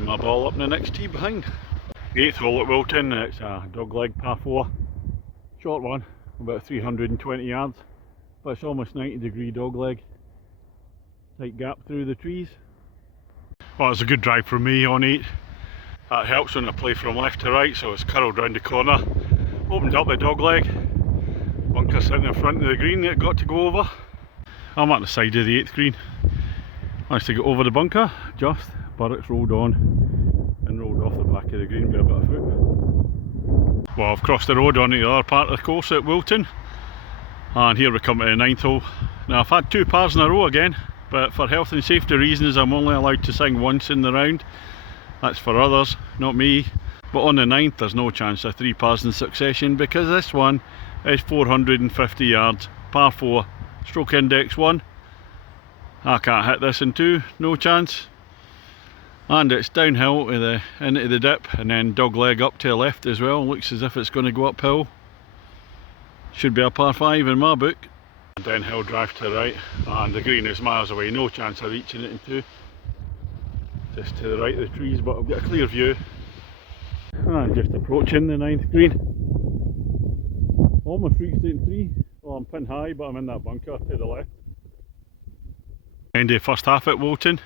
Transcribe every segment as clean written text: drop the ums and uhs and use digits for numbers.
and my ball up in the next tee behind. The 8th hole at Woolton, it's a dogleg par 4, short one, about 320 yards, but it's almost 90-degree dogleg, tight gap through the trees. Well, it's a good drive from me on 8. That helps when I play from left to right, so it's curled round the corner, opened up the dogleg, bunker sitting in front of the green that got to go over. I'm at the side of the 8th green. Managed to get over the bunker just, but it's rolled on and rolled off the back of the green by about a foot. Well, I've crossed the road onto the other part of the course at Woolton, and here we come to the 9th hole. Now I've had 2 pars in a row again, but for health and safety reasons I'm only allowed to sing once in the round. That's for others, not me. But on the 9th there's no chance of 3 pars in succession, because this one is 450 yards, par 4, stroke index 1. I can't hit this in 2, no chance. And it's downhill to into the dip, and then dogleg up to the left as well. Looks as if it's going to go uphill. Should be a par 5 in my book. Downhill drive to the right, and the green is miles away, no chance of reaching it in 2. Just to the right of the trees, but I've got a clear view. And just approaching the 9th green. Almost reached it in 3. Well, I'm pin high, but I'm in that bunker to the left. End of first half at Woolton.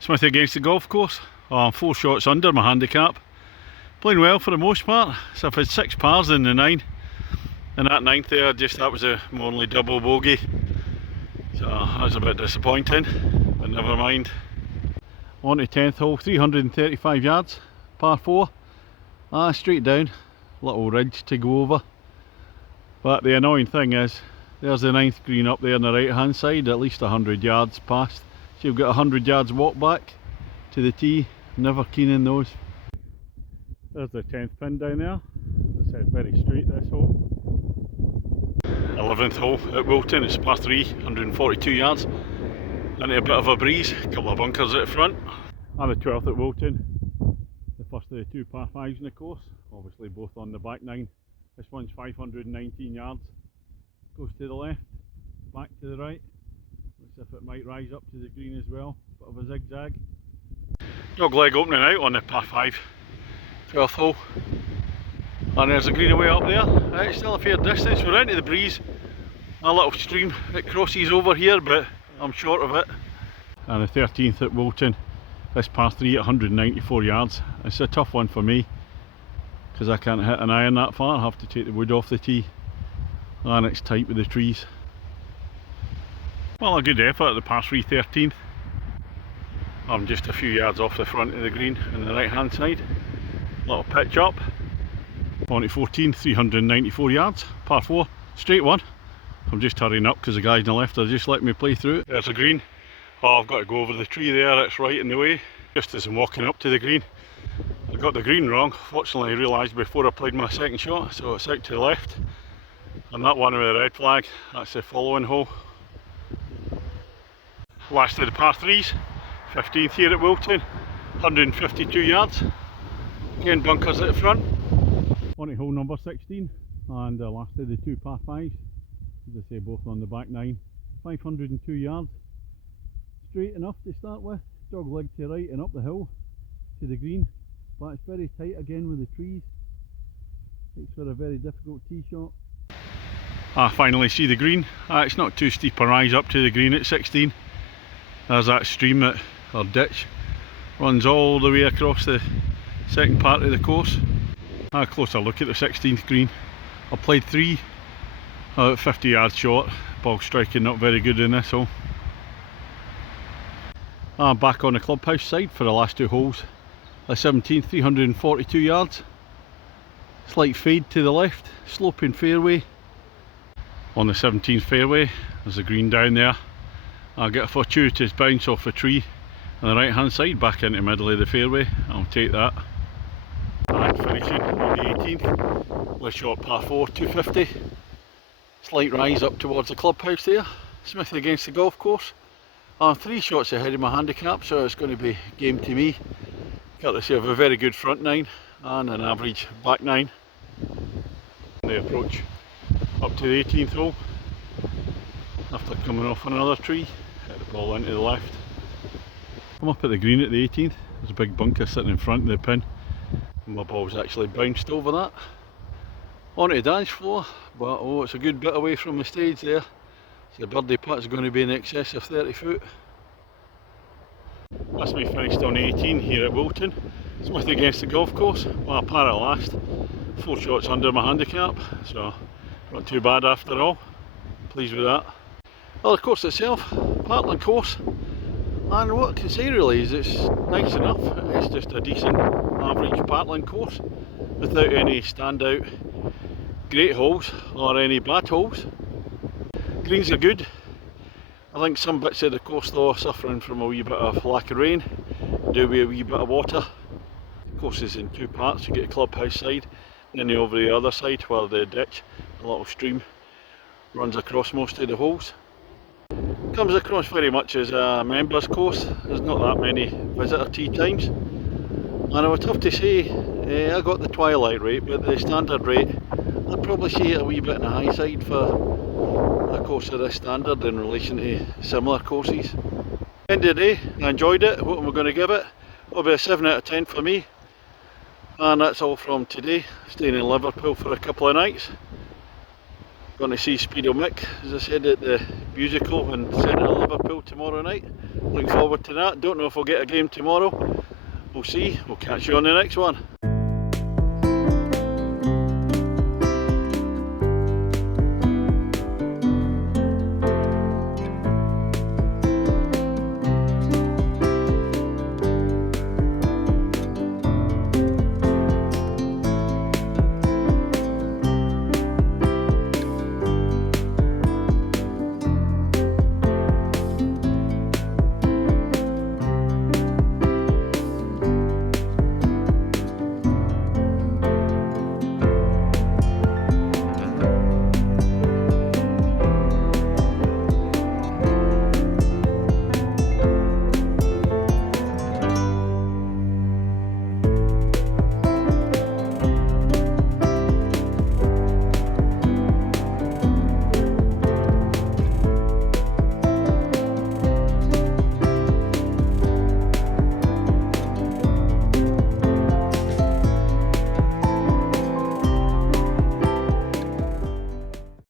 Smithy against the golf course. I'm 4 shots under my handicap. Playing well for the most part. So I've had 6 pars in the 9. And that 9th there, that was a only double bogey. So that was a bit disappointing, but never mind. On to 10th hole, 335 yards, par 4. Straight down, little ridge to go over. But the annoying thing is, there's the 9th green up there on the right hand side, at least 100 yards past. So you've got 100 yards walk back to the tee, never keen in those. There's the 10th pin down there. As I said, very straight this hole. 11th hole at Woolton, it's par 3, 142 yards. Into a bit of a breeze, a couple of bunkers at the front. And the 12th at Woolton, the first of the 2 par 5s in the course, obviously both on the back 9. This one's 519 yards, goes to the left, back to the right. Looks as if it might rise up to the green as well, bit of a zigzag. Dogleg opening out on the par 5, 12th hole. And there's a green away up there. It's still a fair distance, we're into the breeze. A little stream that crosses over here, but I'm short of it. And the 13th at Woolton, this par 3 at 194 yards. It's a tough one for me, because I can't hit an iron that far. I have to take the wood off the tee, and it's tight with the trees. Well, a good effort at the par 3 13th. I'm just a few yards off the front of the green on the right hand side. Little pitch up. On to 14, 394 yards, par 4, straight one. I'm just hurrying up because the guys on the left are just letting me play through it. There's a green. Oh, I've got to go over the tree there, it's right in the way. Just as I'm walking up to the green, I got the green wrong. Fortunately I realised before I played my second shot, so it's out to the left. And that one with the red flag, that's the following hole. Last of the par 3s, 15th here at Woolton, 152 yards. Again, bunkers at the front. On to hole number 16, and the last of the 2 par 5s. As I say, both on the back 9, 502 yards. Straight enough to start with, dogleg to right and up the hill to the green, but it's very tight again with the trees. Makes for a very difficult tee shot. I finally see the green. It's not too steep a rise up to the green at 16. There's that stream or ditch, runs all the way across the second part of the course. A closer look at the 16th green. I played 3, 50 yards short, ball striking not very good in this hole. I'm back on the clubhouse side for the last 2 holes. The 17th, 342 yards. Slight fade to the left, sloping fairway. On the 17th fairway, there's a green down there. I'll get a fortuitous bounce off a tree on the right hand side back into the middle of the fairway. I'll take that. And finishing on the 18th with a short par 4, 250. Slight rise up towards the clubhouse there. Smithy against the golf course. I'm 3 shots ahead of my handicap, so it's going to be game to me. Courtesy of a very good front 9 and an average back 9. The approach up to the 18th hole. After coming off another tree, hit the ball into the left. I'm up at the green at the 18th. There's a big bunker sitting in front of the pin, and my ball's actually bounced over that onto the dance floor, but oh, it's a good bit away from the stage there, so the birdie putt's going to be in excess of 30 foot. That's me finished on 18 here at Woolton. Smithy against the golf course. Well, a par at last. 4 shots under my handicap, so not too bad after all. Pleased with that. Well, the course itself, Parkland course, and what I can say really is it's nice enough. It's just a decent average Parkland course without any standout great holes or any bad holes. Greens are good. I think some bits of the course though are suffering from a wee bit of lack of rain, due with a wee bit of water. The course is in 2 parts. You get the clubhouse side and then over the other side where the ditch, a little stream, runs across most of the holes. Comes across very much as a members course. There's not that many visitor tee times, and I would have to say I got the twilight rate, but the standard rate I'd probably say a wee bit on the high side for a course of this standard in relation to similar courses. End of the day, I enjoyed it. What am I going to give it? It'll be a 7 out of 10 for me, and that's all from today. Staying in Liverpool for a couple of nights. Going to see Speedo Mick, as I said, at the musical in the centre of Liverpool tomorrow night. Looking forward to that. Don't know if I'll get a game tomorrow. We'll see. We'll catch you on the next one.